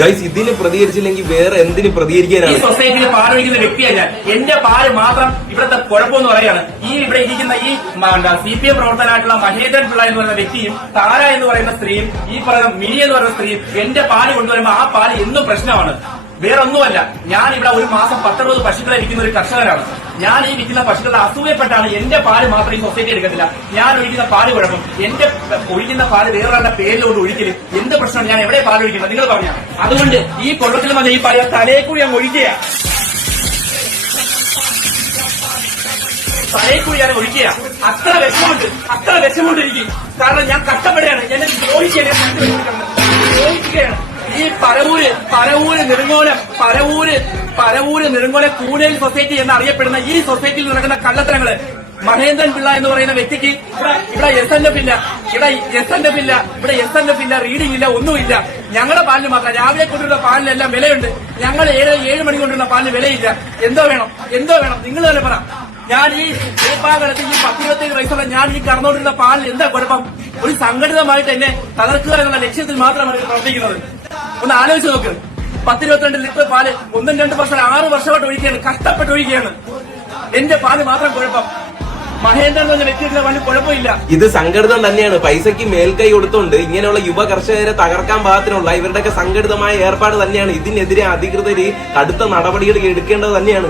Guys ഇതിന് പ്രതികരിച്ചില്ലെങ്കിൽ വേറെ എന്തിന് പ്രതികരിക്കാനാണ്? ഈ സൊസൈറ്റിയിൽ പാൽ ഒഴിക്കുന്ന വ്യക്തിയാണ് ഞാൻ. എന്റെ പാല് മാത്രം ഇവിടുത്തെ കുഴപ്പമെന്ന് പറയാണ്. ഈ ഇവിടെ ഇരിക്കുന്ന ഈ CPM പ്രവർത്തനായിട്ടുള്ള മഹേന്ദ്രൻ പിള്ള എന്ന് പറയുന്ന വ്യക്തിയും താര എന്ന് പറയുന്ന സ്ത്രീയും ഈ പറയുന്ന മിനി എന്ന് പറയുന്ന സ്ത്രീയും എന്റെ പാല് കൊണ്ടുവരുമ്പോൾ ആ പാല് എന്നും പ്രശ്നമാണ്. വേറൊന്നുമല്ല, ഞാൻ ഇവിടെ ഒരു മാസം 19 പശുക്കളെ വിൽക്കുന്ന ഒരു കർഷകനാണ്. ഞാൻ ഈ വിൽക്കുന്ന പശുക്കളുടെ അസൂയപ്പെട്ടാണ് എന്റെ പാല് മാത്രം ഈ സൊസൈറ്റി എടുക്കത്തില്ല. ഞാൻ ഒഴിക്കുന്ന പാല് കുഴപ്പം, എന്റെ ഒഴിക്കുന്ന പാല് വേറൊരാളുടെ പേരിലോട്ട് ഒഴിക്കല് എന്ത് പ്രശ്നമാണ്? ഞാൻ എവിടെ പാല് ഒഴിക്കുന്നത് നിങ്ങൾ പറഞ്ഞ? അതുകൊണ്ട് ഈ കൊള്ളത്തിൽ വന്ന ഈ പാല് തലയെ കൂടി അങ്ങ് ഒഴിക്കുക, തലയെ കൂടി ഞാൻ ഒഴിക്കുക. അത്ര വിഷമമുണ്ട് എനിക്ക്. കാരണം ഞാൻ കഷ്ടപ്പെടുകയാണ്, എന്നെ ദ്രോഹിക്കുകയാണ്. ഈ പരവൂര് നെടുങ്കോല കൂനേൽ സൊസൈറ്റി എന്നറിയപ്പെടുന്ന ഈ സൊസൈറ്റിയിൽ നടക്കുന്ന കള്ളത്തരങ്ങള് മഹേന്ദ്രൻ പിള്ള എന്ന് പറയുന്ന വ്യക്തിക്ക് ഇവിടെ SNF ഇല്ല, റീഡിംഗ് ഇല്ല, ഒന്നുമില്ല. ഞങ്ങളുടെ പാലിന് മാത്രം രാവിലെ കൊണ്ടുവരുന്ന പാലിനെല്ലാം വിലയുണ്ട്. ഞങ്ങൾ 7 മണി കൊണ്ടുവരുന്ന പാലിന് വിലയില്ല. എന്തോ വേണം? നിങ്ങൾ തന്നെ പറ. ഞാൻ ഈ ഏപ്പാകലത്തിൽ ഈ 10-27 വയസ്സുള്ള ഞാൻ ഈ കറന്നുകൊണ്ടിരുന്ന പാലിന് എന്താ കുഴപ്പം? ഒരു സംഘടിതമായിട്ട് എന്നെ തകർക്കുക എന്നുള്ള ലക്ഷ്യത്തിൽ മാത്രമാണ് പ്രവർത്തിക്കുന്നത്. ഒന്ന് ആലോചിച്ച് നോക്ക്. 10-22 ലിറ്റർ പാല് 1-2 വർഷം 6 വർഷമായിട്ട് ഒഴിക്കുകയാണ്, കഷ്ടപ്പെട്ട് ഒഴിക്കുകയാണ്. എന്റെ പാല് മാത്രം കുഴപ്പം. മഹേന്ദ്രൻ എന്ന് പറഞ്ഞ വ്യക്തിയുടെ പാലിന് കുഴപ്പമില്ല. ഇത് സംഘടിതം തന്നെയാണ്. പൈസയ്ക്ക് മേൽക്കൈ കൊടുത്തുകൊണ്ട് ഇങ്ങനെയുള്ള യുവ കർഷകരെ തകർക്കാൻ പാകത്തിനുള്ള ഇവരുടെയൊക്കെ സംഘടിതമായ ഏർപ്പാട് തന്നെയാണ്. ഇതിനെതിരെ അധികൃതർ കടുത്ത നടപടികൾ എടുക്കേണ്ടത് തന്നെയാണ്.